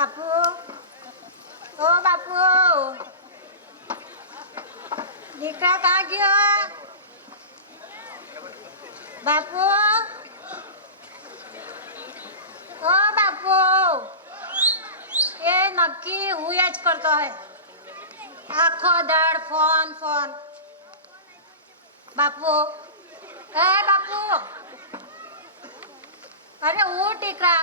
બાપુ, ઓ બાપુ, દીકરા ક્યાં ગયો? બાપુ, ઓ બાપુ, એ નક્કી હું જ કરતો હે. આખો દાડ ફોન ફોન. બાપુ, એ બાપુ, અરે હું દીકરા.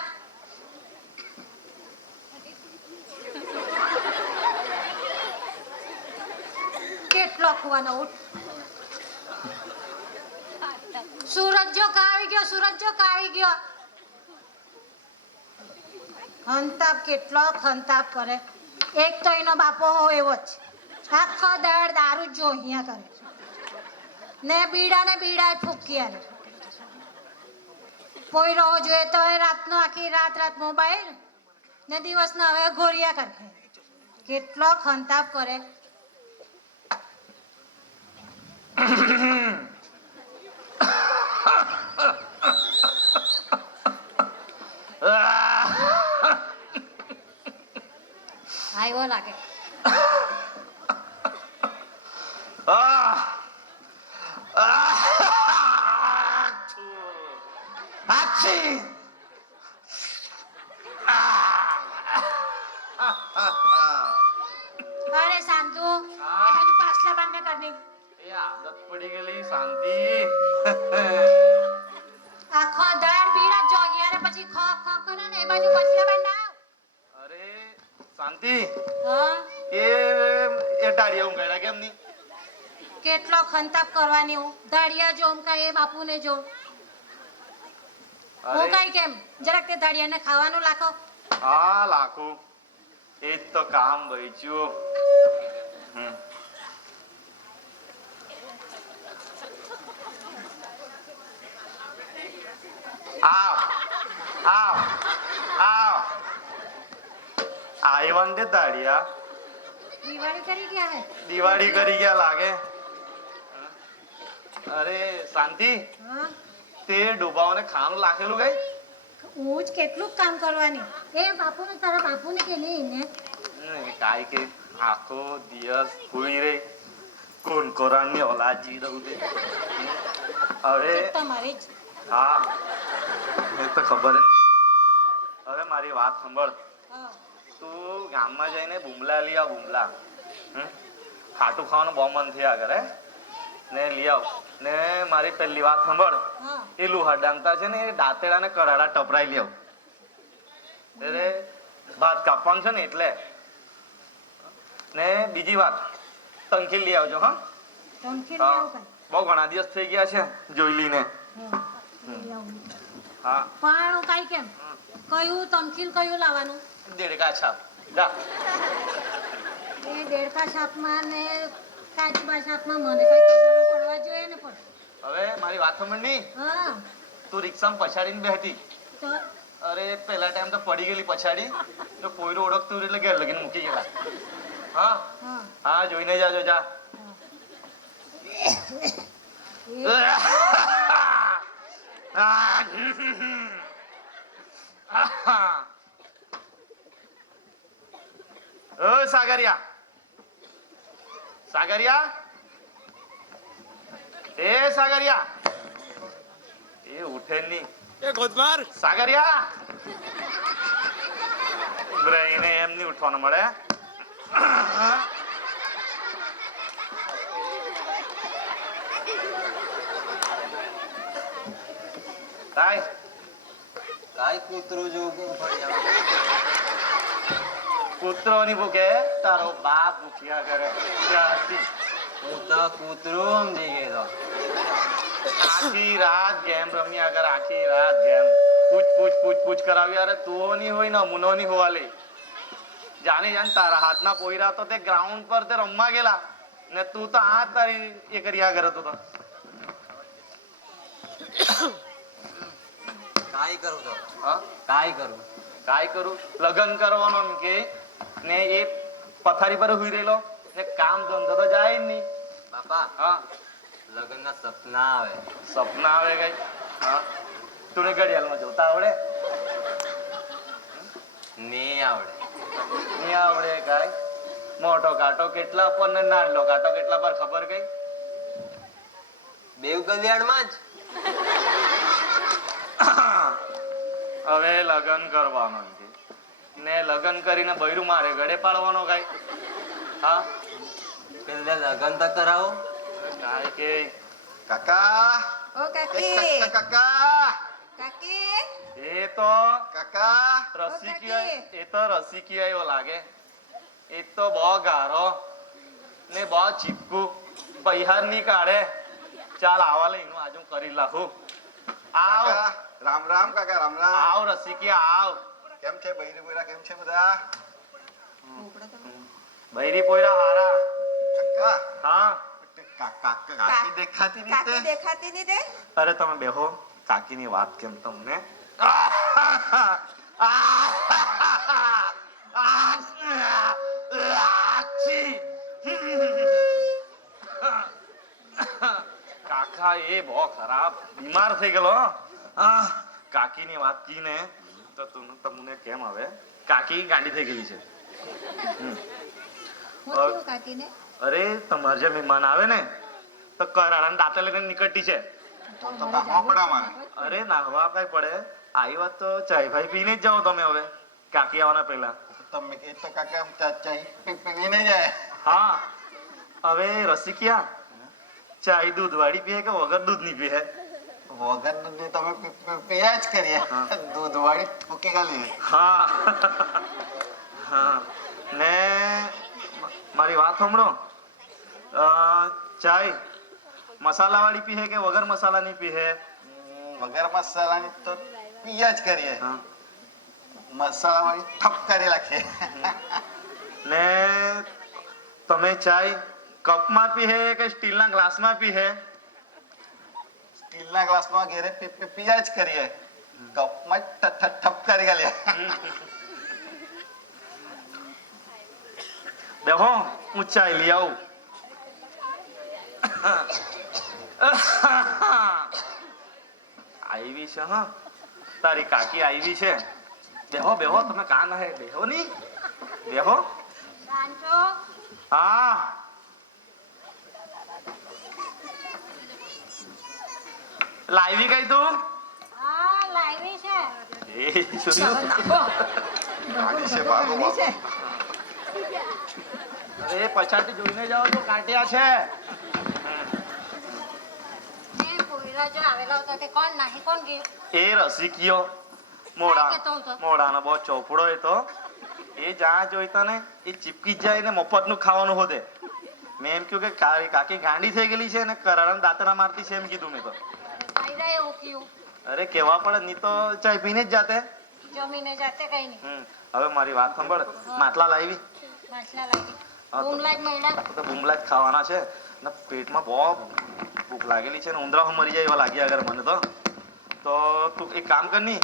કેટલો ખવાનો ઉઠ. સુરજ જો કા આવી ગયો, સુરજ જો કા આવી ગયો. ખંતાપ કેટલો ખંતાપ કરે. એક તો એનો બાપો હોય એવો જ. આખો દાડ દારૂ જ જો અહીંયા કરે ને બીડા ફૂકી આલે. કોઈ રહો જોઈએ તો રાતનો આખી રાત મોબાઈલ ને દિવસના હવે ગોળિયા કરે. કેટલો ખંતાપ કરે. આવ્યો લાગે. અરે શાંતુ, પાછલા બંને કરની. એ આદત પડી ગયેલી શાંતિ. આખો દાડ પીડા જોગી અને પછી ખ ખ કરે ને એ બાજુ પાછલા બંને. અરે શાંતિ, હા એ ટાળિયા ઊંઘાડ્યા કેમ ની? કેટલો ખંતાપ કરવાની હું. દાડિયા જો ઊંઘાય એ બાપુને જો. હું કઈ કેમ જરાક તે દાડિયાને ખાવાનું લાખો. હા લાખું. એ જ તો કામ બચ્યું. આવ આવ આવ. આવ્યા ને દાડિયા. દિવાળી કરી ગયા હે. દિવાળી કરી ગયા લાગે. અરે શાંતિ, હા તે ડોબાઓને ખાવાનું લાખેલું ગઈ. હું જ કેટલું કામ કરવાની. એ બાપુને તારા બાપુને કે નહીં ને કાઈ કે આખો દિવસ હુઈ રે કોણ કોરાની ઓલાજી રહું દે. હવે તમારી જ. હા એ તો ખબર જ નહીં. હવે મારી વાત સાંભળ. હા તું ગામમાં જઈને બુમલા લઈ આવ. બુમલા ખાટું ખાવાનું બહુ મન થયા કરે ને લઈ આવ. ને મારી પહેલી વાત સાંભળ. હા એ લુહાર ડાંગતા છે ને એ દાંતેડા ને કરાડા ટપરાઈ લઈ આવ. એટલે ભાત કાપવાનું છે ને એટલે. ને બીજી વાત, તંખીલ લઈ આવજો. હા તમથી લઈ આવું કાંઈ. બહુ ઘણા દિવસ થઈ ગયા છે જોઈ લઈને. હા લઈ આવું. હા પણ કાંઈ કેમ કયું તમકીલ કયું લાવવાનું? દેડકા છાપ જા. એ દેડકા શાકમાં ને કાચબા શાકમાં મને કઈ ખબર પડવા જોઈએ ને. પણ હવે મારી વાત સાંભળ ની. હા તું રિક્ષામાં પછાડીને બેહતી. તો અરે પેલા ટાઈમ તો પડી ગયેલી પછાડી તો કોઈનું ઓળખતું એટલે ઘેર લગીને મૂકી ગયેલા. હા હા હા જોઈને જાજો જા. ઓ સાગરિયા, સાગરિયા, એ સાગરિયા. એ ઉઠે નહીં. એ ગોદમાર સાગરિયા બ્રેઈને એમ નહીં ઉઠવાનું મળે. કાઈ કાઈ કૂતરું જો કૂતરો ની ભૂખે તારો બાપ ભૂખ્યા કરે. હું તો કૂતરું સમજી ગયો. આખી રાત ગેમ રમ્યા કર. આખી રાત ગેમ પૂછ કરાવી. અરે તું ની હોય ને મુનો ની હોવા લે. જાને જાન તારા હાથના પોયરા તો તે ગ્રાઉન્ડ પર તે રમવા ગયેલા ને તું તો આ તારી એ કર્યા કરે. તું તો કાઈ કરું તો હા કાઈ કરું. કાઈ કરું? લગન કરવાનો એમ કે ને એ પથારી પર હુઈ રહેલો ને કામ ધંધો તો જાય જ નહીં. બાપા હા લગ્ન ના સપના આવે. સપના આવે કઈ? હા તુને ઘડિયાળમાં જોતા આવડે? નહીં આવડે. નહીં આવડે કાંઈ. મોટો કાંટો કેટલા પર ને નાનો કાંટો કેટલા પર ખબર કઈ? બેવ કલ્યાણમાં જ. હવે લગ્ન કરવાનો છે ને લગ્ન કરીને બૈરું મારે ગળે પાડવાનો કાંઈ? હા પેલે લગન તો કરાવો. કાંઈ કે કાકા ઓ કાકા કાકી એ તો કાકા રસિકીય એવો લાગે. એ તો બહુ ગારો ને બહુ ચીપકું પૈહાર ની કાઢે. ચાલ આવા લઈ એનું આજુ કરી લાખું. આવ કાકા રામ રામ કાકા રામ રામ આવ રસિકિયા આવ. કેમ છે બૈરી બોયરા કેમ છે બધા બૈરી પોયરા હારા. કાકા હા કાકી દેખાતી નહીં તે દેખાતી નહીં તે અરે તમે બેહો. કાકીની વાત કેમ તમને? કાકા એ બહુ ખરાબ બીમાર થઈ ગયેલો. કાકીની વાત કીને તો તમને કેમ હવે કાકી ગાંડી થઈ ગઈ છે. કાકીને અરે તમારે જે મહેમાન આવે ને તો કરાડા દાંતે લઈને નીકળતી છે. તો કામમાં પડા મારે અરે નાહવા કઈ પડે. આવી વાત તો ચાય ભાઈ પીને જ જાઓ તમે હવે કાકી આવવાના પહેલા. તમે એ તો કાકા ચાય પીને જાય હા હવે રસિકિયા ચાય દૂધ વાળી પીએ કે વગર દૂધ ની પીએ? વગર દૂધ તમે પીયા જ કરીએ દૂધ વાળી ઠોકી ગાલી હા હા ને મારી વાત સાંભળો. ચાય મસાલા વાળી પીએ કે વગર મસાલાની પીએ? વગર મસાલાની તો પીયા જ કરીએ હા મસાલા વાળી ઠપ કરી રાખીએ ને તમે ચાય કપમાં પીએ કે સ્ટીલના ગ્લાસમાં પીએ? સ્ટીલના ગ્લાસમાં ઘેરે પીયા જ કરીએ કપમાં ઠપ કરી ગાલીએ દેખો હું ચાય લઈ આવું. આવી છે હા તારી કાકી આવી છે. બેહો બેહો તમે કાન હે બેહો ની બેહો. સાંજો હા લાવી ગઈ તું? હા લાવી છે એ જોયું? ગાડી છે બાગો બાગો અરે પછાડી જોઈને જાઓ તો કાઢ્યા છે. ને પોયરા જો આવેલા હતા તે કોણ નાહી કોણ ગયું? એ રસિકિયો કાંઈ કહેતો હતો? મોડાનો બહુ ચોપડો એ તો. એ જ્યાં જોઈતા ને એ ચીપકી જ જાય ને મફતનું ખાવાનું હોતે. મેં એમ કહ્યું કે કાકી ગાંડી થઈ ગયેલી છે ને કરાડા દાંતરા મારતી છે એમ કીધું મેં તો. પોયરા એવું કયું અરે કેવા પડે નહીં તો ચાય પીને જ જાતે. જમીને જાતે કઈ નહીં હવે મારી વાત સાંભળ. માટલા લાવી માછલા લાવી હા, તો- બૂમલાજ મહિલા તો બુમલા જ ખાવાના છે ને પેટમાં બહુ ભૂખ લાગેલી છે ને ઉંદરા મરી જાય એવા લાગ્યા અગર મને તો તું એક કામ કર ની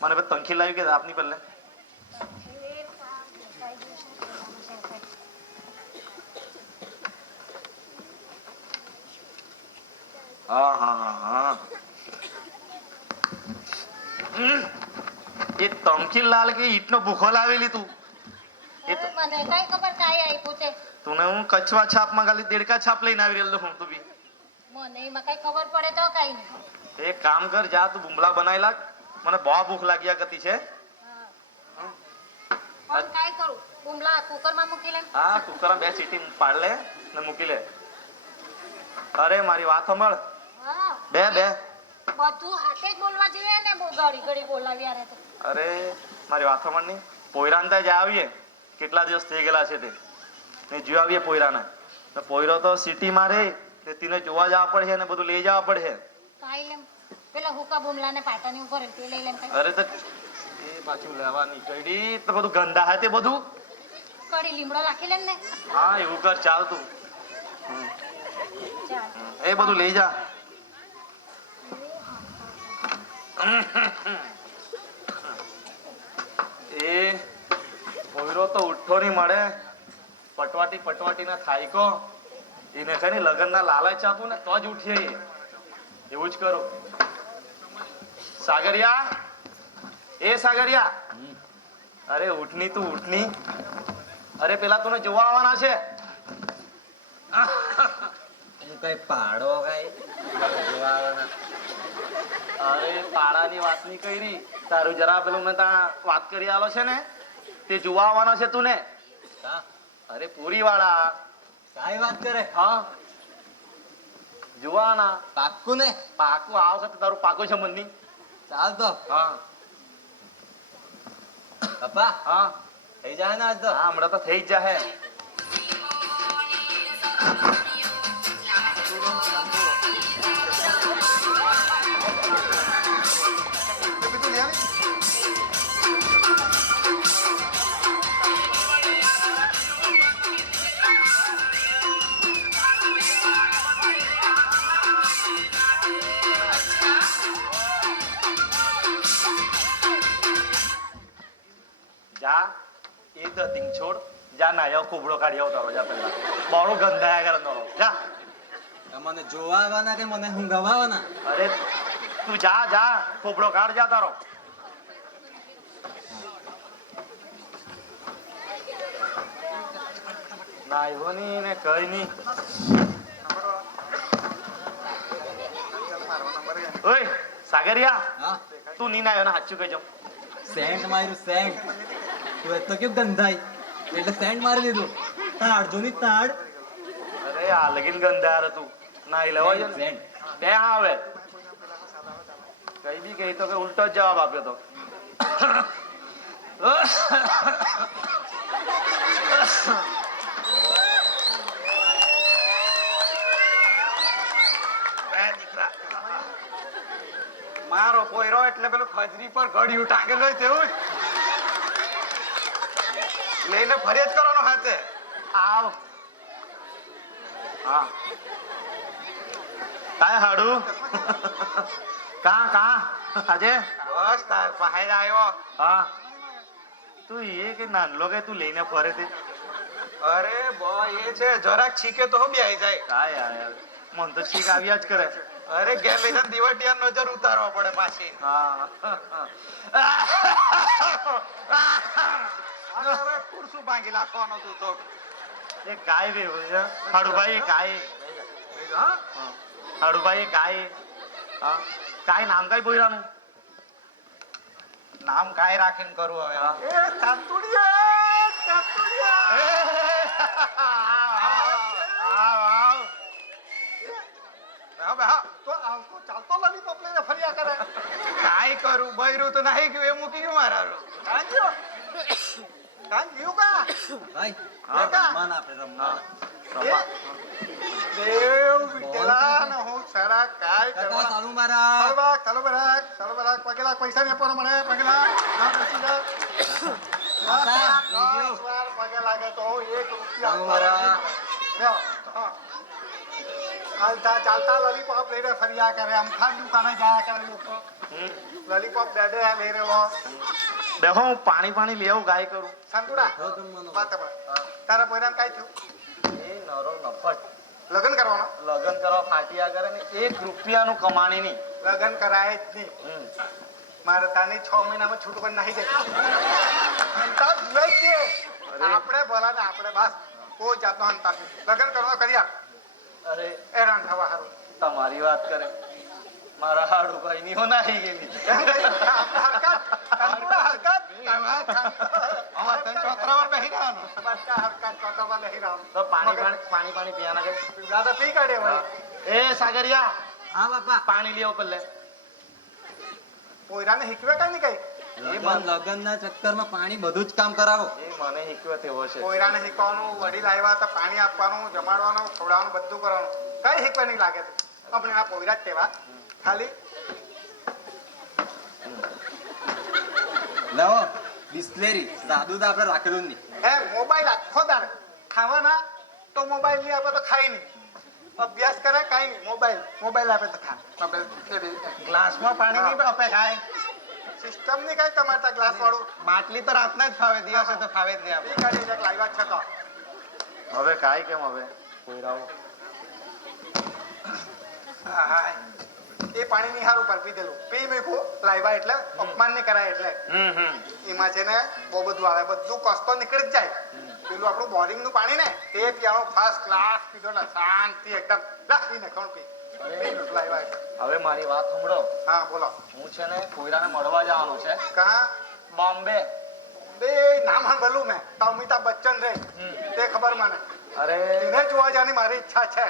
મને પછી તંખી લાવી કે આપની પહેલે. હા હા હા હા એ તમકી લાલ કે ઈટનો ભૂખો લાવેલી તું? એ તો મને કઈ ખબર કાંઈ આપ્યું તે તુને હું કચ્છવા છાપમાં ખાલી દેડકા છાપ લઈને આવી રહેલો હું તું બી. મને એમાં કઈ ખબર પડે તો કઈ નહીં એક કામ કર જા તું બુમલા બનાવી લાગ. મને બહુ ભૂખ લાગ્યા કરતી છે. પણ કાંઈ કરું બૂમલા કુકરમાં મૂકી લે હા કુકરમાં 2 સીટી પાડ લે ને મૂકી લે. અરે મારી વાત સાંભળ. હા બે બધું હાથે જ બોલવા જોઈએ ને બહુ ઘડી ઘડી બોલાવ્યા રહે તો અરે મારી વાત સાંભળ ની પોયરાને ત્યાં જ્યાં આવીએ કેટલા દિવસ થઈ ગયેલા છે તે ને જો આવીએ પોયરાને તો પોયરો તો સિટીમાં રહે તે તેને જોવા જવા પડે ને બધું લઈ જવા પડે. કાંઈ લેમ પેલા હુકા બૂમલાને પાટાની ઉપર તે લઈ લેમ કાંઈ અરે તો એ પાછું લેવા નીકળી તો બધું ગંદા હે તે બધું. કડી લીમડો રાખી લેમ ને હા એવું કર ચાલ તું. ચાલ એ બધું લઈ જા. એ પોયરો તો ઉઠ્ઠો નહીં મળે. પટવાટી ના થાયકો એને કઈ લગન ના લાલચ આપું ને તો જ ઉઠીએ. એવું જ કરો. સાગરિયા એ સાગરિયા અરે ઉઠની તું ઉઠની. અરે પેલા તને જોવા આવવાના છે. હું કઈ પાડો કઈ જોવા આવવાના. અરે પાડાની વાત ની કરી. તારું જરા પેલું મેં ત્યાં વાત કરી આલો છે ને તે જોવા આવવાના છે તું ને. કા અરે પૂરી વાળા. કાઈ વાત કરે? હા જોવાના. પાક્કું ને? પાકું આવશે તો તારું પાકું છે મનની. ચાલ તો. હા પપ્પા હા થઈ જાય ને આજ તો? હા હમણાં તો થઈ જ જાહે. જા એ તો તીંગ છોડ. જા નાયો કુબડો કાઢી આવ તારો. જા પેલા બહુ ગંધાયા કરે તારો. જા. મને જોવા આવવાના કે મને ઊંઘવા આવવાના? અરે તું જા જા કુબડો કાઢ જા તારો. નાયો ની ને કઈ ની. ઓય સાગરિયા હા તું ની નાયો ને સાચું કહેજો. સેન્ટ માર્યું સેન્ટ. તું એ તો કેવું ગંધાઈ એટલે સેન્ટ મારી દીધું. તાડ જો ની તાડ. અરે આ લગીન ગંધાર હતું. નાઈ લેવા છે ને સેન્ટ. તે હા હવે કઈ બી કહી તો કે ઉલટો જ જવાબ આપ્યો તો. મારો પોયરો એટલે પેલું ખજરી પર ઘડિયું ટાંગેલું હોય તેવું જ લઈને ફરિયાદ કરવાનો હાથે. આવ હા કાય હાડું કા આજે બસ તાર પાસે આવ્યો. હા તું એ કે નાનલો કે તું લઈને ફરે તે. અરે બોય એ છે જરાક છીકે તો બી આવી જાય. કાય યાર મન તો છીક આવ્યા જ કરે. અરે ઘેર લઈને દિવાટિયા નજર ઉતારવા પડે પાછી. હા અરે ખુરશું ભાંગી નાખવાનો તું તો. એ કાય રે હાડુભાઈ કાય હા હાડુભાઈ કાય હા કાય નામ કાય બોયરાનું નામ કાંઈ રાખીને કરવું હવે. હા. એ સાતુડિયા સાતુડિયા. કાંઈ કરું બૈરું તો નાહી ગયું એ મૂકી ગયું મારા. ભાઈ હા. રમવાના આપણે રમવાના. દેવ વિટેલા ને હું સારા કાંઈ કાકા કરવા. ચાલુ મારા. ચાલો બરાક પગેલા પૈસા ને આપવાનો મને પગેલા ના બેસી જા. કાકા, દસ વાર પગે લાગે તો હું 1 રૂપિયા ચાલુ મારા. લ્યો, હા. ચાલતા લોલીપોપ લઈને ફર્યા કરે આમ ખાન દુકાને જાય કરે લોકો. લોલીપોપ દે લઈ રહ્યો. દેખો હું પાણી લેવું ગાય કરું. સંતુડા તો જમવાનું. વાત સાંભળ. તારા પોયરાને કાંઈ થયું? એ નરો નફટ લગ્ન કરવાનો? લગન કરવા ફાટિયા કરે ને 1 રૂપિયાનું કમાણી નહીં. લગ્ન કરાય જ નહીં. મારે તાની 6 મહિનામાં છૂટું કરી નાખી દે. અંતા જ લઈ દે. આપણે ભલા ને આપણે બસ કોઈ જાતનો અંતર નહીં. લગ્ન કરવા કરી આપ. અરે હેરાન થવા હારું. તમારી વાત કરે મારા હાડુભાઈ ની હોનાઈ ગયેલી. તો પાણી પીવાના કઈ એ સાગરિયા હા બાપા. પાણી લેવો પેલે. પોયરાને હિકવે કઈ નહીં કઈ. લગનના ચક્કરમાં પાણી બધું જ કામ કરાવો. એ મને શીખવે તેવો છે. પોયરાને હિકવાનું, વડીલ આવ્યા તો પાણી આપવાનું, જમાડવાનું, ખવડાવવાનું બધું કરવાનું. કઈ હિકવે નહીં લાગે. આપણે આ પોયરા જ તેવા ખાલી લાવો બિસ્લેરી સાદું તો આપણે રાખેલું જ નહીં. મોબાઈલ આખો દાડે ખાવાના તો મોબાઈલ નહીં આપે તો ખાય નહીં. અભ્યાસ કરે કાંઈ નહીં. મોબાઈલ આપે તો ખા. ગ્લાસમાં પાણી નહીં આપે ખાય. સિસ્ટમ ની કઈ તમારે ગ્લાસ વાળું બાટલી તો રાતના જ ફાવે, દિવસે તો ફાવે જ નહીં આપણે. કાઢી એક લાવ્યા છે તો હવે કાંઈ કેમ હવે પોયરાઓ એ પાણી નિહારું પર પી દેલું પી મેકું લાવ્યા એટલે અપમાન નહીં કરાય એટલે એમાં છે ને બહુ બધું આવે બધું કસ્તો નીકળી જ જાય પેલું આપણું બોરિંગ નું પાણી ને તે પીવાનું ફર્સ્ટ ક્લાસ પીધો ને શાંતિ એકદમ રાખીને કોણ પી લાવ્યા એટલે. હવે મારી વાત સાંભળો. હા બોલો. હું છે ને કોયરાને મળવા જવાનો છે કહા બોમ્બે. બે નામ સાંભળ્યું મેં અમિતાભ બચ્ચન રે તે ખબર મને અરે એને જોવા જવાની મારી ઈચ્છા છે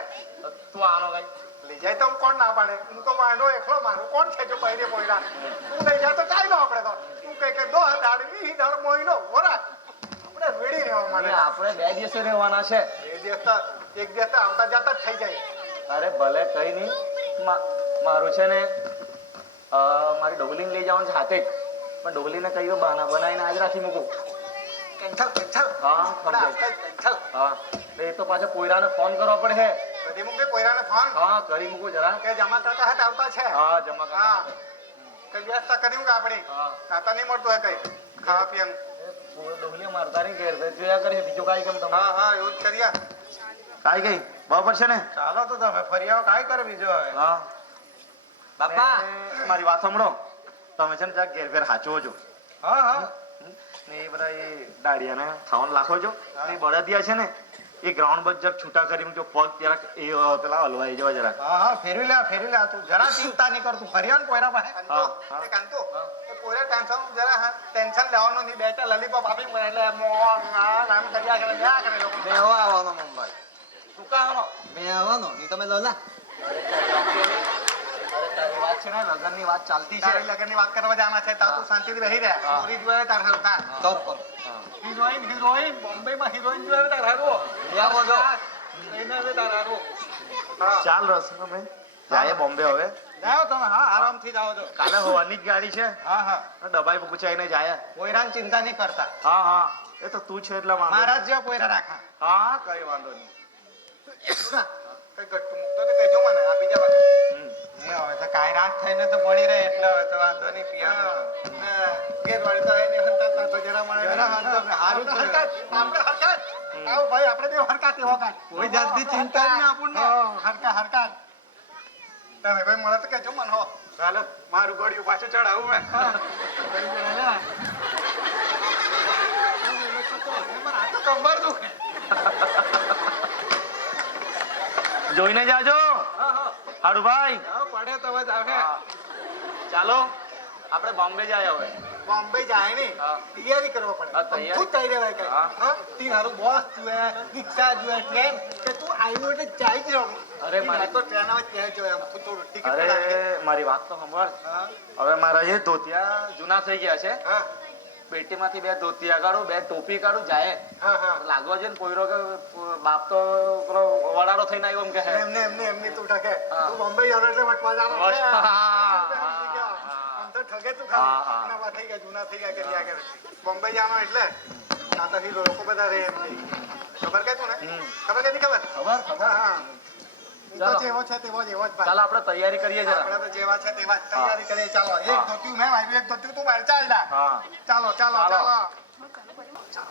તું આનો કઈ લઈ જાય તો હું કોણ ના પાડે હું તો વાંઢો એકલો મારું કોણ છે જો બહેરે પોયરા તું લઈ જાય તો ચાલો આપણે તો તું કઈ કે દો દાડવી દાડ મોઈનો વરા આપણે રેડી રહેવા માટે આપણે 2 દિવસે રહેવાના છે. એ દિવસ તો એક દિવસ તો આવતા જતા જ થઈ જાય. અરે ભલે કઈ નહીં મારું છે ને મારી ડોલીને લઈ જવાનું છે હાથે જ પણ ડોલીને કઈ બહાના બનાવીને આજ રાખી મૂકું. કેન્સલ કેન્સલ હા સમજાય. કેન્સલ હા એ તો પાછા પોયરાને ફોન કરવો પડે. કરી મૂકે પોયરાને ફોન હા કરી મૂકું જરા. કે જમા કરતા હાથ આવતા છે હા જમા હા કર. કઈ વ્યવસ્થા કરી મૂકે આપણે હા ખાતા નહીં મળતું હે કઈ ખાવા પીવાનું. ડોલી મારતા નહીં ઘેર જોયા કરીએ બીજું કાંઈ કેમ તમે હા હા એવું જ કરીએ. કાંઈ કઈ બરાબર છે ને. ચાલો તો તમે ફરી આવો કાંઈ કરે બીજું હવે. હા બાપા મારી વાત સાંભળો. તમે છે ને ત્યાં ઘેર ઘેર હાચવો છો હા હા ને એ બધા એ દાડિયાને ખાવાનું લાખો છો ને એ બળદિયા છે ને એ ગ્રાઉન્ડ પર જરા છૂટા કરી મૂકજો પગ જરાક એ પેલા હલવાઈ જવા જરા. હા હા ફેરવી લે તું જરા ચિંતા નહીં કરતું ફરી આવ ને પોયરા પાસે હા, હા. એ કાંતો એ પોયરા ટેન્શન જરા ટેન્શન લેવાનું નહીં બે ચાર લલીપોપ આપી મને એટલે મોન નામ કર્યા કરે લોકો મેં હવે આવવાનો મુંબઈ. તું કાં આવો? મેં આવવાનો નહીં તમે લોલા. અરે તારી વાત છે ને લગનની વાત ચાલતી છે. તારી લગનની વાત કરવા જવાના છે તા તું શાંતિથી બેહી રહે હા. પૂરી જોયે તાર હલકા કર કરો. હિરોઈન બોમ્બેમાં હિરોઈન જોયે તાર હારો યા બોલો. લઈને આવે તાર હારો હા ચાલ રસ અમે જાય બોમ્બે હવે. જાઓ તમે હા આરામથી જાઓ છો કાલે હોવાની જ ગાડી છે હા હા દબાઈ પૂછાઈને જાય. પોયરાની ચિંતા નહીં કરતા હા હા એ તો તું છે એટલે વાંધો મારા નહીં. જેવા પોયરા રાખા હા કઈ વાંધો નહીં. કઈ ગટ્ટુ મૂકતો તો કહેજો મને આપી જવા હમ. એ હવે તો કાંઈ રાત થઈને તો મળી રહે એટલે હવે તો વાંધો નહીં પિયાનો ગેર વાળી તો આવીને હંતા તો જરા મળે હારું છે આપણે હરકત આવો ભાઈ આપણે બે હરકત એવો કાંઈ કોઈ જાતની ચિંતા જ નહીં આપણને હરકત તમે ભાઈ મળે તો કહેજો મને હો ચાલો મારું ગળ્યું પાછું ચડાવું મેં આ તો કંબર દુખે જોઈને જાજો હા હા હાડુ ભાઈ. પડે તો જ આવે ચાલો આપણે બોમ્બે જાય હવે. બોમ્બે જાય ને હા. તૈયારી કરવા પડે હા, તૈયારી. તું તૈયારી રહેવાય કઈ હા. હા તી હારું બોસ જુએ રિક્ષા જુએ ટ્રેન કે તું આવ્યો એટલે જાય જ રહું અરે મારે તો ટ્રેન આવે ત્યાં જોઈએ આમ તો ટિકિટ અરે કઢાવી. મારી વાત તો સાંભળ. હા હવે મારા એ ધોતિયા જૂના થઈ ગયા છે. હા પેટીમાંથી 2 ધોતિયા કાઢું 2 ટોપી કાઢું જાય હા હા લાગવો છે ને પોયરો કે બાપ તો પેલો વડાડો થઈને આવ્યો એમ કે હે. એમને તું ઠગે હા. તું બોમ્બે આવ્યો એટલે વટવા જવાનો છે. હા, હા, આમ તો ઠગે તું હા, ખાલી હા. નવા થઈ ગયા જૂના થઈ ગયા કર્યા કરે બોમ્બે જવાનો એટલે ત્યાં તો હીરો લોકો બધા રહે એમ કે. ખબર કે તું ને હમ. ખબર કે નહીં ખબર ખબર ખબર. હા હા હું તો ચાલો. જેવો છે તેવો જ એવો જ ભાઈ ચાલો આપણે તૈયારી કરીએ જરા. આપણે તો જેવા છે તેવા જ તૈયારી કરીએ ચાલો એક હા. ધોતિયું મેં આવ્યું એક ધોતિયું તું બહાર ચાલ જા હા ચાલો ચાલો ચાલો. ચાલો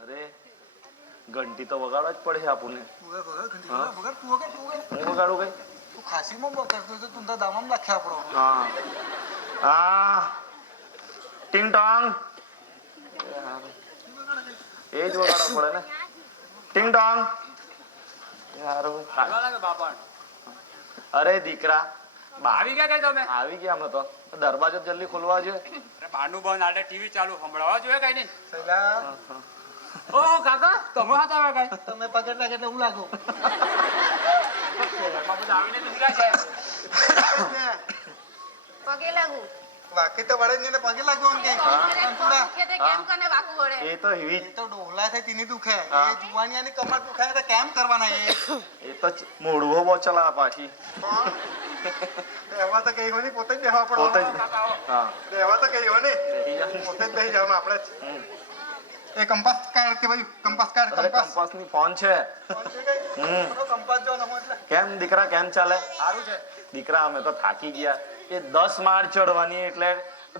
અરે ઘંટી તો વગાડવા જ પડે આપણને. હા. તું હું વગાડું કઈ. ખાસીમાં કરતો તો તું તો દામમ લખે આપણો હા હા ટિંગ ટોંગ એ જ વગાડવા પડે ને. ટિંગ ટોંગ યારું. અરે દીકરા આવી ગયા કઈ તમે આવી ગયા અમે તો દરવાજો જલ્દી ખોલવા જોઈએ. અરે બારનું બંધ આટલે ટીવી ચાલુ સંભળાવા જોઈએ કઈ નહીં સહેલા ઓ કાકા તમે હાથ આવ્યા કઈ તમે પકડ લાગે એટલે હું લાગુ એમાં બધા આવીને તો હીરા જાય પગે લાગુ વાકી તો વળે જ નહીં ને પગે લાગવું આમ કે કંકુડા. કેમ કને વાકું વળે એ તો એવી એ તો ડોહલા થાય તેની દુખે હા. એ જુવાનિયાની કમર દુખાય તો કેમ કરવાના એ એ તો મોડવો બહુ ચલા પાછી પણ બેહવા તો કઈ હોય પોતે જ બેહવા પોતે જ પડે હા બેહવા તો કઈ હોય ને બેહી જા. પોતે જ બેહી જવાનું આપણે જ હમ. એ કંપાસ કાઢ કે ભાઈ કંપાસ કાઢ અરે કંપાસ કંપાસની ફોન છે કોણ છે કઈ? હમ. થોડો કંપાસ જો નમો એટલે કેમ દીકરા કેમ ચાલે સારું છે દીકરા અમે તો થાકી ગયા એ 10 માળ ચડવાની એટલે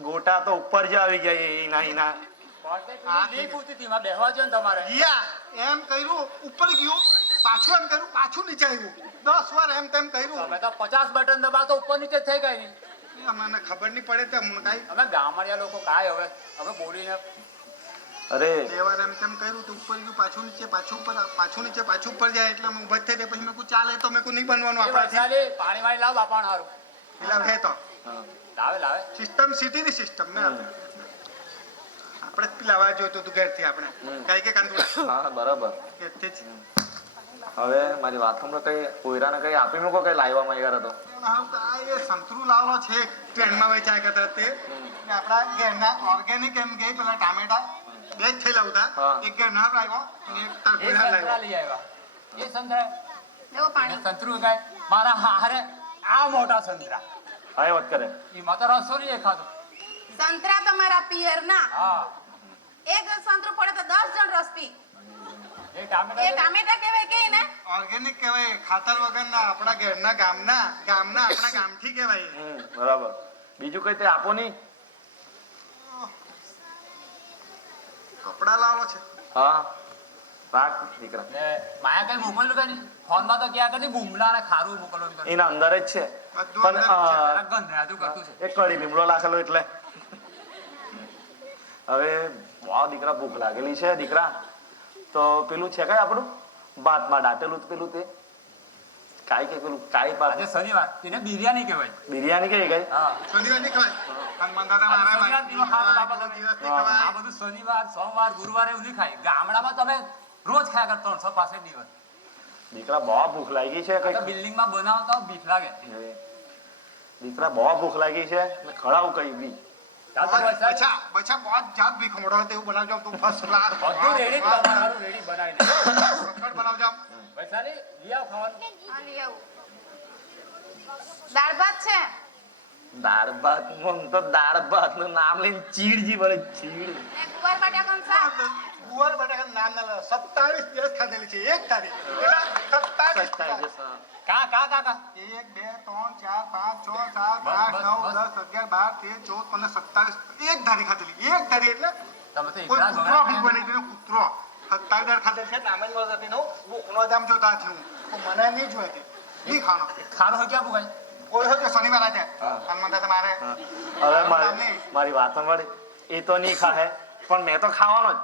ગોટા તો ઉપર જ આવી ગયા એના એના નહીં પૂછતી હતી, એમાં બેહવા જોઈએ ને તમારે ગયા એમ કર્યું ઉપર ગયું પાછું એમ કર્યું પાછું નીચે આવ્યું 10 વાર એમ તેમ કર્યું તમે તો 50 બટન દબાવો તો ઉપર નીચે જ થઈ ગઈ નહીં. એ અમને ખબર નહીં પડે તેમ કાંઈ અમે ગામડિયા લોકો કાંઈ હવે બોલીને અરે બે વાર એમ તેમ કર્યું તો ઉપર ગયું પાછું નીચે પાછું ઉપર પાછું નીચે પાછું ઉપર જાય એટલે અમે ઊભા જ થઈ ગયા. પછી મેં કહ્યું ચાલે તો મેં કહ્યું નહીં બનવાનું એ આપણાથી વરસાદી પાણી વાળી લાવ બાપાનું હારું. એટલે હે તો હા. લાવે સિસ્ટમ સિટીની સિસ્ટમ ને આપણે જ લાવવા જોઈતું હતું ઘેરથી આપણે હમ. કઈ કે કંદુડા હા બરાબર ઘેરથી જ હવે મારી વાત સાંભળો કઈ કોયરાને કઈ આપી મૂકો કઈ લાવવા માંગ્યા તો હા તો આ એ સંતરું લાવવાનો છે ટ્રેનમાં વેચાય કરતા તે ને આપણા ઘેરના ઓર્ગેનિક એમ કે પેલા ટામેટા બે જ થઈ લાવતા હા. એક ઘેરના લાવ્યો અને એક એ તરબૂજા સંતરા લાવ્યો લઈ આવ્યા એ સંતરા લેવો અને પાણી સંતરું ગાય મારા હારે આ મોટા સંતરા હા એ વાત કરે એમાં તો રસો નહીં ખાતો. સંતરા તમારા પિયરના હા એક સંતરું પડે તો 10 જણ રસ પી એ ટામેટા એ ટામેટા કહેવાય કે ને ઓર્ગેનિક કહેવાય ખાતર વગરના આપણા ઘરના ગામના આપણા ગામથી કહેવાય બરાબર બીજું કઈ તે આપો નહીં કપડા લાવવાનો છે હા રાખ દીકરા ને માયા કઈ મોકલ્યું કે નહીં ફોનમાં તો ક્યાં કરી બુમલા ને ખારું મોકલવાનું કર્યું. એના અંદર જ છે બધું પણ અંદર જ છે. જરા ગંધરાતું કરતું છે. એક કડી લીમડો લાખેલો એટલે હવે વાહ દીકરા ભૂખ લાગેલી છે દીકરા તો પેલું છે કઈ આપણું ભાતમાં દાટેલું પેલું તે કાઈ કે પેલું કાઈ આજે ભાત શનિવાર એને બિરયાની કહેવાય. બિરયાની કઈ ગઈ હા શનિવાર ની ખવાય અને મંદાતા મારા શનિવાર ભાઈ દિવસ ખાવા બાપા તમે. દિવસ ની હા. ખવાય આ બધું શનિવાર સોમવાર ગુરુવારે એવું નહીં ખાય. ગામડામાં તમે રોજ ખાયા કરો 365 દિવસ. દીકરા બહુ ભૂખ લાગી છે આ તો કઈ બિલ્ડિંગમાં બનાવતા હોય બીક લાગે. દીકરા બહુ ભૂખ લાગી છે એટલે ખડાવું કઈ બી ચાલ તો વરસાદ. બચ્ચા બચ્ચા બહુ જાત ભી ખમડો તેવું બનાવજો તું ફર્સ્ટ ક્લાસ બધું રેડી તમારું રેડી બનાવી દે. બનાવજો વૈશાલી લઈ આવ ખાવાનું. હા, લઈ આવું દાળ ભાત છે દાળ ભાત મન તો દાળ ભાત નું નામ લઈને ચીડજી વળે ચીડ ને ગુવાર બટાકાનું શાક ગુવાર બટાકા નામ ના લે 27 દિવસ ખાધેલી છે એક તારીખ એટલે 27 દિવસ. કા 1 2 3 4 5 6 7 8 9 10 11 12 13 14 15 27 એક ધારી ખાધેલી એક ધારી એટલે તમે તો કોઈ એકલા જ કૂતરો બનાવ્યા. બની ગયો કૂતરો 27 દર ખાધેલી છે નામ જ નથી નો ભૂખનો જામ જોતા છું મને નહીં જોઈતી નહીં ખાનો ખારો હોય ક્યાં ભૂખાય? કોઈ હોય તો શનિવાર આજે હનુમાન તમારે હવે મારી વાત સાંભળ એ તો નહીં ખાહે પણ મેં તો ખાવાનો જ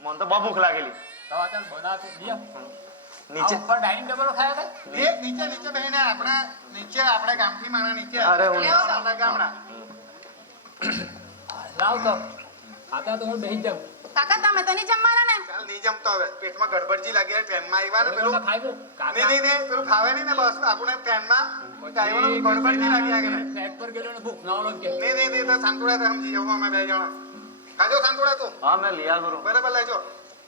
મને તો બહુ ભૂખ લાગેલી દવા ચાલ બનાવતો લઈ આવ. નીચે આ ઉપર ડાઇનિંગ ટેબલ પર ખાયા હતા? એક નીચે બહેને આપણે નીચે આપણે ગામથી મારા નીચે અરે હું આપણા ગામડા લાવ તો ખાતા તો હું બેસી જાઉં. કાકા તમે તો નહીં જમવાના ને ચાલ નહીં જમતો હવે પેટમાં ગડબડજી લાગી ટ્રેનમાં આવ્યા ને હવે પેલું તો ખાઈ લઉં. કાકા નહીં પેલું ખાવે નહીં ને બસ આપણે ટ્રેનમાં આવ્યો ગડબડજી લાગી આગળ ફ્લેટ પર ગયેલો ને ભૂખ ના ઓલો કે નહીં તો સાંતુડા તો સમજી જવું અમે બે જણા ખાજો સાંતુડા તું હા મેં લઈ આવ્યો બરાબર લેજો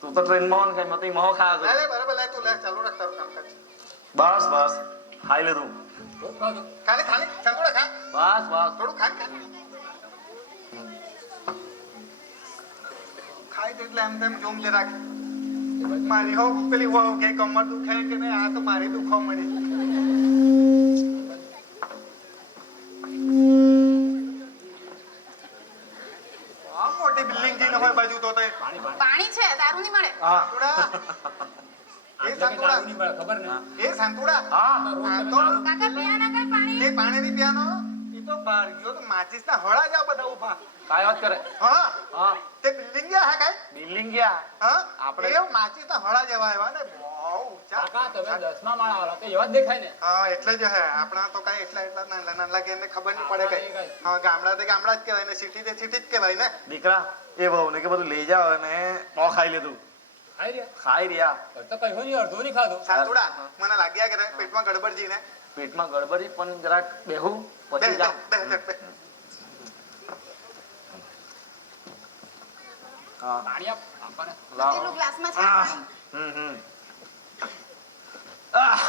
તું તો ટ્રેનમાં ખાઈ મત મહો ખાવા લે બરાબર લે તું લે ચાલુ રાખ તારું કામકાજ બસ બસ ખાઈ લીધું ભૂખ ખાધું. ખાલી સાંતુડા ખા બસ બસ થોડું ખા ખાઈ દે એટલે એમ તેમ જોમ જે રાખ મારી હો પેલી વહુ કે કમર દુખે કે નહીં આ તો મારી દુખવા મળી આ મોટી બિલ્ડિંગ થી હોય બાજુ તો તે પાણી છે દારૂ નહીં મળે હા સાંતુડા એ આટલે કઈ દારૂ નહીં સાંતુડા મળે, ખબર ને? એ સાંતુડા હા આ તો કાકા પીવાના કઈ પાણી એ પાણી ની પિયાનો એ તો બહાર ગયો તો માચીસ ના હળા જાવ બધા ઉભા કાંઈ વાત કરે હા હા તે બિલ્ડિંગ ગયા હા કાઈ બિલ્ડિંગ ગયા હા આપણે- એ માચીસ ના હળા જેવા આવ્યા ને બહુ ઊંચા કાકા તમે 10મા માળા વાળા તો એવા જ દેખાય ને. હા એટલે જ હે આપણા તો કઈ એટલા નાના કે એને ખબર નહીં પડે કઈ કઈ. હા ગામડા જ કહેવાય ને સિટી જ કહેવાય ને દીકરા એ બહુ ને કે બધું લઈ જાવ અને ન ખાઈ લીધું ખાઈ રહ્યા. ખાઈ રહ્યા હવે તો કઈ હોય નહીં, અડધું નહીં ખાધું. સાંતુડા મને લાગ્યા કે પેટમાં ગડબડજી ને પેટમાં ગડબડી પણ જરાક બેહું પછી જામ હા. પાણી આપ આપણને. લાવો. પેલું ગ્લાસમાં છે આહ. પાણી. હમ. આહ.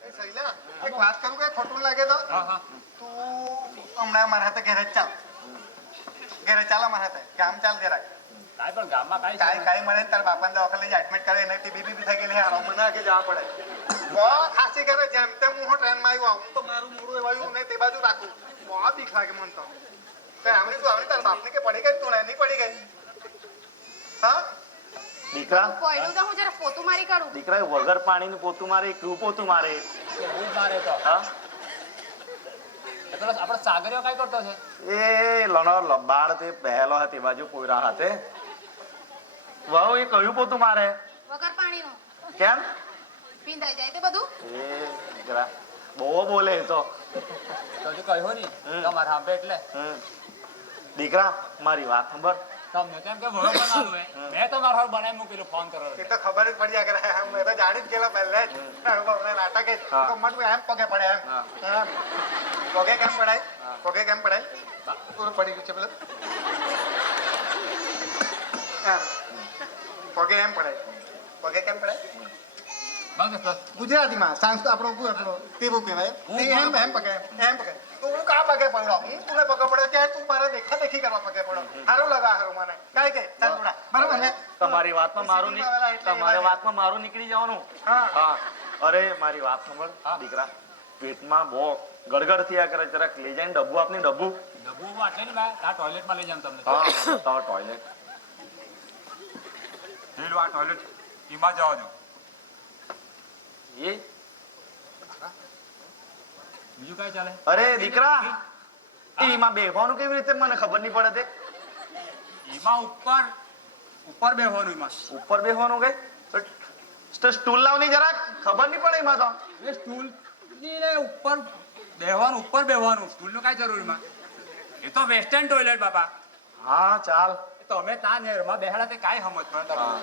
એ શૈલા, એક વાત કરું કે ખોટું લાગે તો હા હા તું હમણાં મારા હાથે ઘરે જ ચાલ અમારા હાથે ગામ ચાલ જરાક કાંઈ પણ ગામમાં કાંઈ છે કાંઈ કાંઈ મળે ને તારા બાપાને દવાખાને લઈ એડમિટ કરે એને બીબી થઈ ગયેલી હારો મને આગે જવા પડે બહુ ખાસી કરે જેમ તેમ હું ટ્રેનમાં આવ્યો આવું તો મારું મોડું એવાયું ને તે બાજુ રાખું બહુ બીક લાગે મને તો કઈ આવડી તારા બાપને કે પડી ગઈ તું નહીં પડી ગઈ હા દીકરા કોયડું તો હું જરા પોતું મારી કાઢું. દીકરા વગર પાણીનું પોતું મારે કેવું પોતું મારે બહુ જ મારે તો હા એ પેલો આપણો સાગરિયો કાંઈ કરતો છે એ લણો લબાડ તે પહેલો હતી બાજુ પોયરા હાથે વહુ એ કયું પોતું મારે વગર પાણીનું કેમ પીંધાઈ જાય તે બધું. એ દીકરા બહુ બોલે એ તો તો હજુ કહ્યું નહીં તમારે સાંભળે એટલે હમ. દીકરા મારી વાત સાંભળ તમને કેમ કે વહુ બનાવું હે મેં તમારા હાલ બનાવી મૂકેલું ફોન કરો એ તો ખબર જ પડી કરે મેં તો જાણી જ ગયેલા પહેલે જ નાટક જ હા. તો મને એમ પગે પડે એમ હા. એમ. પગે કેમ પડાય પગે કેમ પડાય પૂરું પડી ગયું છે પેલું એમ પગે એમ પડાય પગે કેમ પડાય બસ બસ ગુજરાતીમાં સાંસ આપણો તેવું કહેવાય તે એમ પગે એમ પગે તો હું કા પગે પડ્યો હું તુને પગે પડ્યો ત્યારે તું મારે દેખા દેખી કરવા પગે પડ્યો સારું લગા સારું મને કાંઈ કે ચાલ થોડા બરાબર ને તમારી વાતમાં મારું તમારી વાતમાં મારું નીકળી જવાનું હા. હા અરે મારી વાત સાંભળ હા. દીકરા પેટમાં બહુ ગડગડ થયા કરે જરાક લઈ જાય ને ડબ્બુ આપની ડબ્બુ ડબ્બુ આટલે નહીં ભાઈ આ ટોયલેટમાં લઈ જામ તમને હા તો ટોયલેટ પેલું આ ટોયલેટ એમાં જવા દો એ બીજું કાંઈ ચાલે અરે દીકરા એમાં બેહવાનું કેવી રીતે મને ખબર નહીં પડે તે એમાં ઉપર બેહવાનું એમાં ઉપર બેહવાનું કઈ તો સ્ટૂલ લાવની જરાક ખબર નહીં પડે એમાં તો એ સ્ટૂલ ને ઉપર બેહવાનું સ્ટૂલનું કાંઈ જરૂર એમાં એ તો વેસ્ટર્ન ટોયલેટ બાપા હા ચાલ એ તો અમે ત્યાં નેરમાં બેહાડા તે કાંઈ સમજ પડે હા.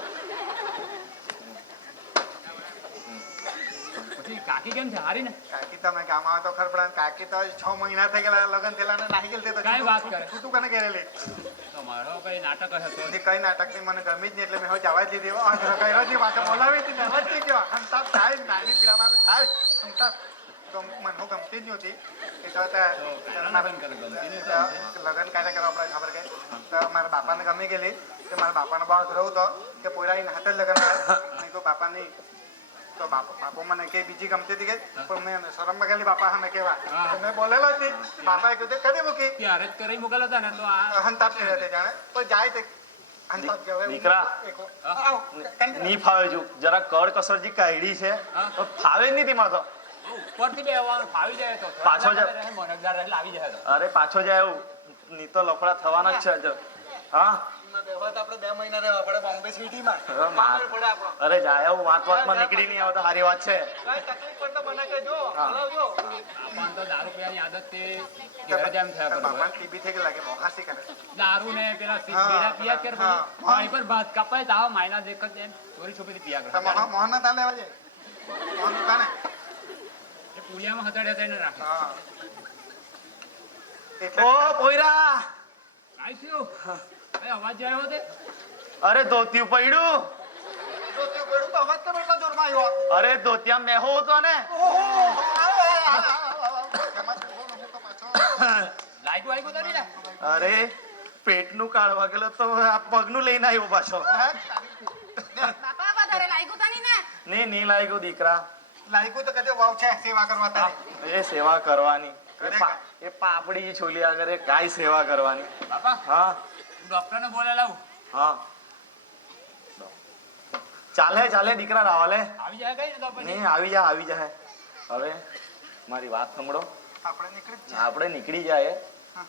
પછી કાકી કેમ છે હારી ને કાકી તમે ગામ આવે તો ખબર પડે કાકી તો 6 મહિના થઈ ગયેલા લગન થયેલા ને નાહી ગયેલી તે તો કાંઈ વાત કરે? છૂટું કને કરેલી તો મારો કઈ નાટક હશે તો બધી કઈ નાટક ની મને ગમી જ નહીં એટલે મેં હવે જવા જ દીધી હો. આ કર્યો છે પાછો બોલાવી હતી ને હવે જ નહીં કહેવા હંતાપ થાય નાની પીડામાં થાય હંતાપ મને હું ગમતી જ નહોતી એ તો લગન કરે ગમતી નહીં તો લગન કાર્ય કરવા આપણે ખબર કે તો મારા બાપાને ગમી ગયેલી કે મારા બાપાનો બહુ આગ્રહ હતો કે પોયરાની હાથે જ લગન થાય નહીં તો બાપા નહીં તો બાપો મને કે બીજી ગમતી હતી કે પણ મેં શરમમાં ગયેલી બાપા સામે કેવા તો મેં બોલેલો જ નહીં બાપાએ કીધું કરી મૂકી ત્યારે જ કરી મૂકેલા હતા ને તો આ હંતાપ થઈ રહ્યા જાણે પણ જાય તે હંતાપ કહેવાય. દીકરા. આવો, continue. નહીં ફાવે જો જરા કડ કસરજી કાઢી છે તો ફાવે જ નહીં તેમાં તો ઉપરથી બેહવાનું ફાવી જાય તો પાછો જ- મોનકદાર એટલે આવી જાય તો અરે પાછો જાય એવું નહીં તો લફડા થવાના જ છે હજુ. હા બેહવા તો આપણે 2 મહિના રહેવા પડે બોમ્બે સિટીમાં. હવે માર- પડે આપણો. અરે જાય એવું વાતમાં નીકળી નહીં આવે તો સારી વાત છે કાંઈ તકલીફ પડે તો મને કહેજો, હા. બોલાવજો. આપણને તો દારૂ પીવાની આદત તે ઘરે જેમ થયા તારા કરો બાપાને TB થઈ ગઈ લાગે, બહુ હાસી કરે. દારૂ ને પેલા હા, બીડા પિયા કર હા. પાણી પર ભાત કપાય તો આવા માયના દેખ જ એમ ચોરી છુપીથી પિયા તો કરે મોહનના તાલે લેવા જાય. મોહનનું તાને? એ પુલિયામાં હતડ્યા તેને રાખે હા. એટલે ઓ પોયરા કાંઈ થયું કઈ અવાજ જાય આવ્યો તે અરે ધોતિયું પડ્યું જો તે ગળું તો અવાજ કેમ એટલો જોરમાં આવ્યો? અરે ધોતિયા મેહો હતો ને ઓહો! એમાં શું બોલું હું તો પાછો. લાઈટ વાઈટ તો નહીં ને અરે પેટનું કાઢવા ગયેલો તો આ પગનું લઈને આવ્યો પાછો બાપા વધારે લાગ્યું તા નહીં ને. નહીં લાગ્યું દીકરા લાગ્યું તો કદે વાવ છે સેવા કરવા તારે. એ સેવા કરવાની એ પાપડી છોલી આગળ એ કાંઈ સેવા કરવાની બાપા હા હું ડોક્ટરને બોલે લાવું હા ચાલે ચાલે દીકરા રાવાલે આવી જાય કઈ ને તો પછી નહીં આવી જાય હવે મારી વાત સાંભળો આપણે નીકળી જ આપણે નીકળી જાય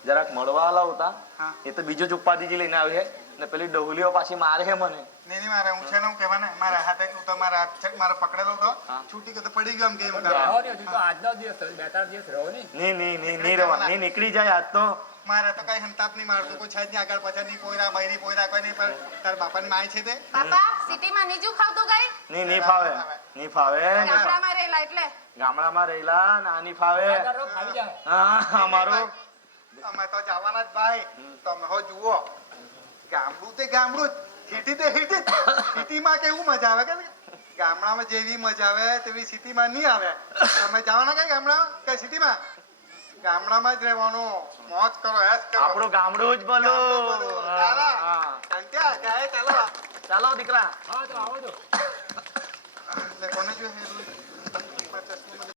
જરાક મળવા લાવતા હા. એ તો બીજો જ ઉપાધિજી લઈને આવી છે ને પેલી ડોહલીઓ પાછી મારે છે મને નહીં મારે હું છે ને હું કહેવા ને મારા હાથે તું તો મારા હાથ છે મારે પકડેલો તો હા. છૂટી ગયો તો પડી ગયો એમ કે એમ બેહો કરવા. ને હજુ તો આજનો દિવસ થયો, 2-3 દિવસ રહો નહીં નહીં રહેવા નહીં નીકળી જાય આજ તો મારે તો કઈ હંતાપ નહીં મારતું કોઈ છે જ નહીં આગળ પાછળ નહીં પોયરા બૈરી પોયરા કોઈ નહીં પણ તારા બાપાની માય છે તે બાપા સિટીમાં નીજું ખાવતું ગઈ ની ફાવે ની ફાવે ગામડામાં રહેલા એટલે ગામડામાં રહેલા નાની ફાવે હા અમારું અમે તો જવાના જ ભાઈ તમે હો જુઓ ગામડું તે ગામડું જ સિટી તે સિટી સિટીમાં કેવું મજા આવે કે ગામડામાં જેવી મજા આવે તેવી સિટીમાં નહીં આવે તમે જવાના કઈ ગામડામાં કઈ સિટીમાં ગામડામાં જ રહેવાનું મોજ કરો એસ કરો આપણું ગામડું જ બોલું ચાલો હા કંટ્યા જાય ચાલો ચાલો દીકરા હા તો આવો તો એટલે કોને જોઈએ